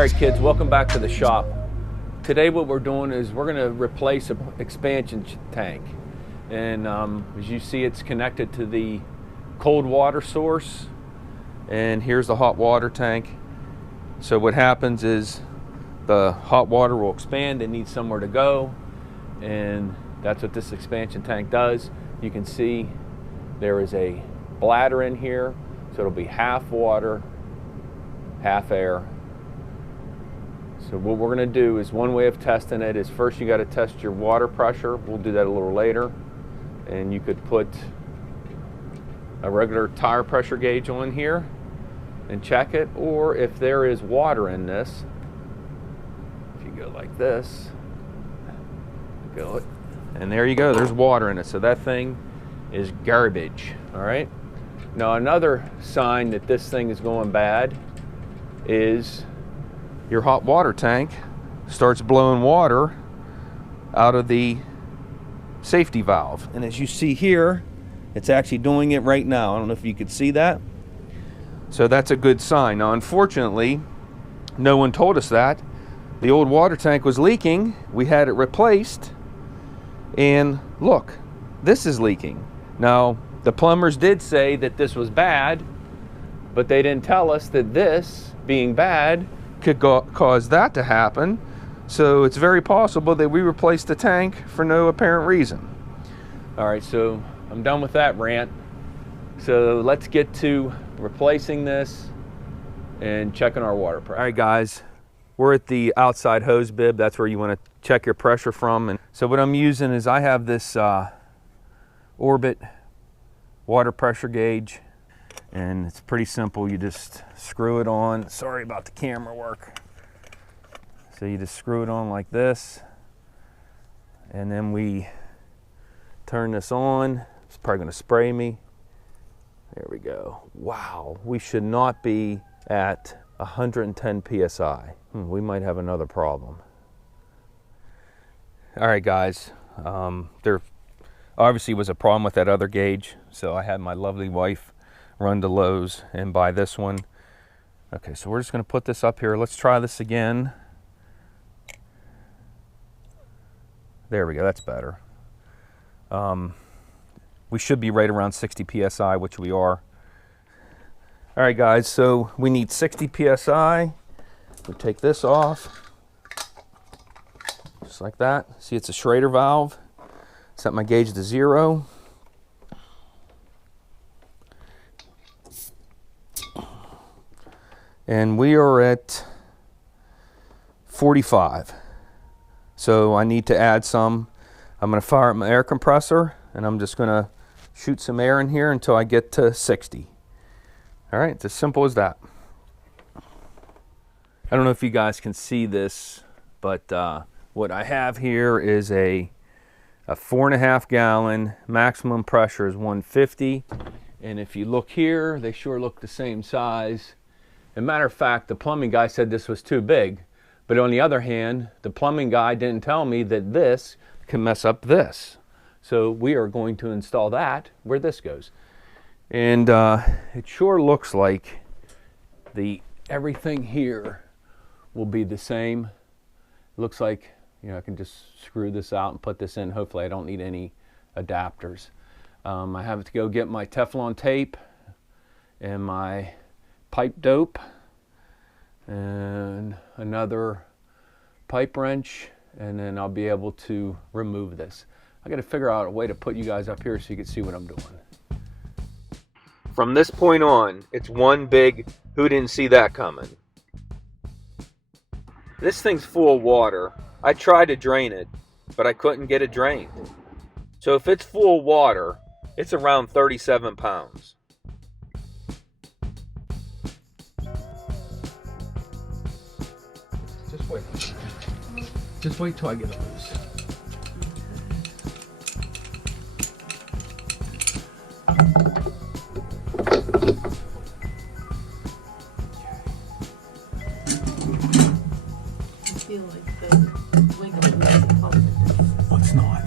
All right, kids, welcome back to the shop. Today what we're doing is we're going to replace an expansion tank. And as you see, it's connected to the cold water source. And here's the hot water tank. So what happens is the hot water will expand and need somewhere to go. And that's what this expansion tank does. You can see there is a bladder in here. So it'll be half water, half air. So what we're going to do is, one way of testing it is first you got to test your water pressure. We'll do that a little later. And you could put a regular tire pressure gauge on here and check it. Or if there is water in this, if you go like this, go, and there you go, there's water in it. So that thing is garbage. All right. Now another sign that this thing is going bad is your hot water tank starts blowing water out of the safety valve. And as you see here, it's actually doing it right now. I don't know if you could see that. So that's a good sign. Now, unfortunately, no one told us that. The old water tank was leaking. We had it replaced. And look, this is leaking. Now, the plumbers did say that this was bad, but they didn't tell us that this, being bad, could cause that to happen. So it's very possible that we replaced the tank for no apparent reason. All right, so I'm done with that rant. So let's get to replacing this and checking our water pressure. All right, guys, we're at the outside hose bib. That's where you want to check your pressure from. And so what I'm using is I have this Orbit water pressure gauge. And it's pretty simple. You just screw it on. Sorry about the camera work. So you just screw it on like this. And then we turn this on. It's probably going to spray me. There we go. Wow. We should not be at 110 PSI. We might have another problem. All right, guys. There obviously was a problem with that other gauge. So I had my lovely wife run to Lowe's and buy this one. Okay, so we're just going to put this up here. Let's try this again. There we go, that's better. We should be right around 60 PSI, which we are. All right, guys, so we need 60 PSI. We take this off, just like that. See, it's a Schrader valve. Set my gauge to 0. And we are at 45. So I need to add some. I'm going to fire up my air compressor, and I'm just going to shoot some air in here until I get to 60. All right, it's as simple as that. I don't know if you guys can see this, but what I have here is a 4.5 gallon. Maximum pressure is 150. And if you look here, they sure look the same size. As a matter of fact, the plumbing guy said this was too big. But on the other hand, the plumbing guy didn't tell me that this can mess up this. So we are going to install that where this goes. And it sure looks like everything here will be the same. It looks like, you know, I can just screw this out and put this in. Hopefully I don't need any adapters. I have to go get my Teflon tape and my pipe dope and another pipe wrench, and then I'll be able to remove this. I got to figure out a way to put you guys up here so you can see what I'm doing. From this point on, it's one big who didn't see that coming. This thing's full of water. I tried to drain it, but I couldn't get it drained. So if it's full of water, it's around 37 pounds. Just wait till I get it loose. I feel like the wing of it is positive. Well, it's not.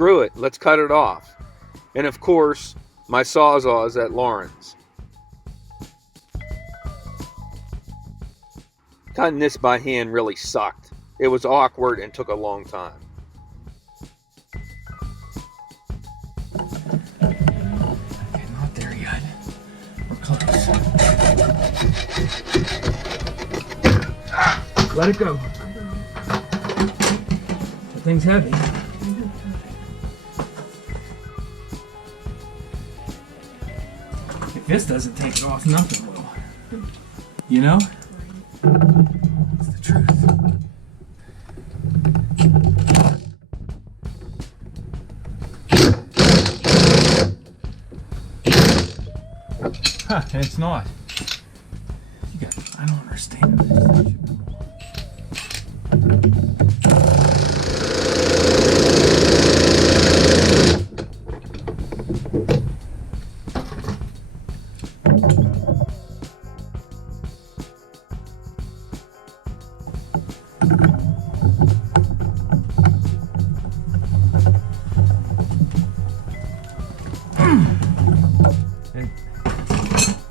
screw it, let's cut it off. And of course, my Sawzall is at Lauren's. Cutting this by hand really sucked. It was awkward and took a long time. Okay, not there yet. We're close. Let it go. That thing's heavy. If this doesn't take it off, nothing will. You know? It's the truth. Huh, it's not. You got, I don't understand this.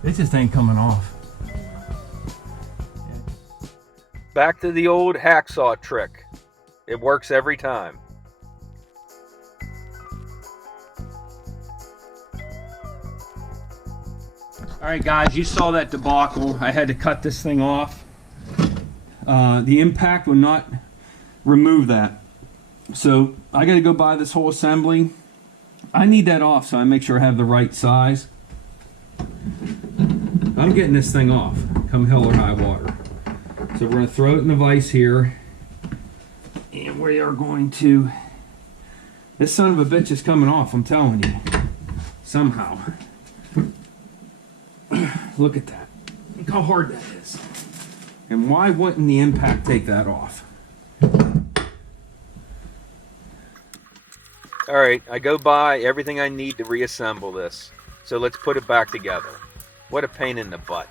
It just ain't coming off. Back to the old hacksaw trick. It works every time. Alright guys, you saw that debacle. I had to cut this thing off. The impact would not remove that. So I gotta go buy this whole assembly. I need that off so I make sure I have the right size. I'm getting this thing off, come hell or high water. So we're going to throw it in the vise here. And we are going to... This son of a bitch is coming off, I'm telling you. Somehow. Look at that. Look how hard that is. And why wouldn't the impact take that off? Alright, I go buy everything I need to reassemble this. So let's put it back together. What a pain in the butt.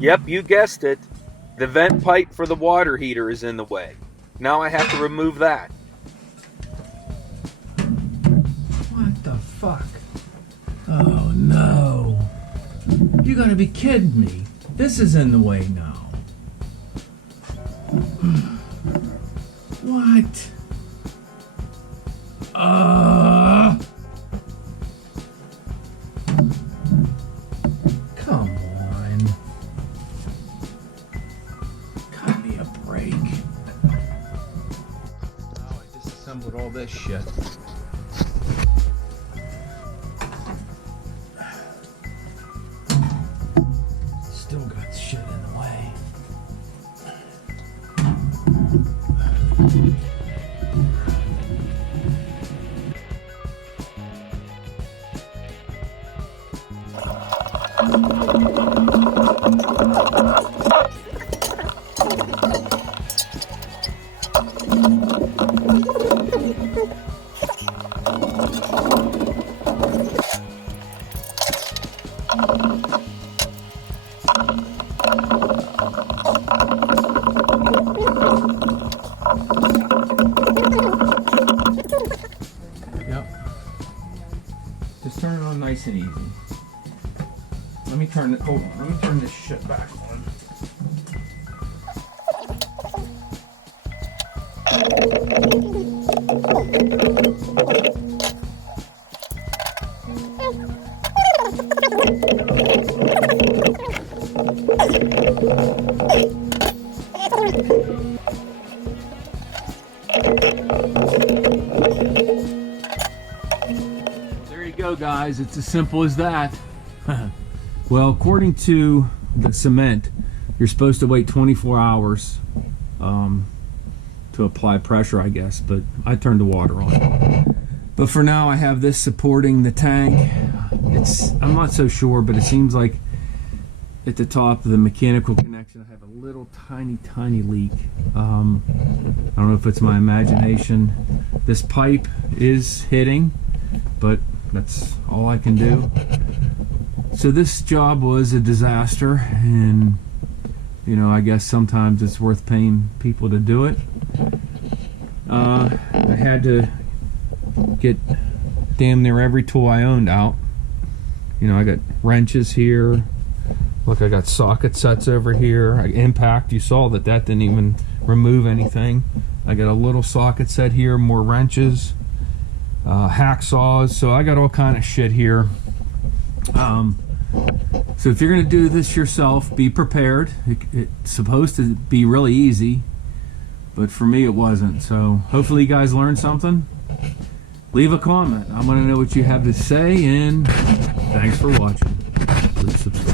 Yep, you guessed it. The vent pipe for the water heater is in the way. Now I have to remove that. What the fuck? Oh no. You gotta be kidding me. This is in the way now. What? Come on. Cut me a break. Oh, I disassembled all this shit. Still got shit in the way. nice and easy. Let me turn it, hold on, let me turn this shit back on. There you go, guys. It's as simple as that. Well, according to the cement, you're supposed to wait 24 hours to apply pressure, I guess, but I turned the water on. But for now, I have this supporting the tank. I'm not so sure, but it seems like at the top of the mechanical connection, I have a little tiny leak. I don't know if it's my imagination. This pipe is hitting, but that's all I can do. So this job was a disaster, and you know, I guess sometimes it's worth paying people to do it. I had to get damn near every tool I owned out. You know, I got wrenches here. Look, I got socket sets over here. Impact, you saw that didn't even remove anything. I got a little socket set here, more wrenches, hacksaws. So I got all kind of shit here. So if you're gonna do this yourself, be prepared. It's supposed to be really easy, but for me it wasn't. So hopefully you guys learned something. Leave a comment. I want to know what you have to say, and thanks for watching. Please subscribe.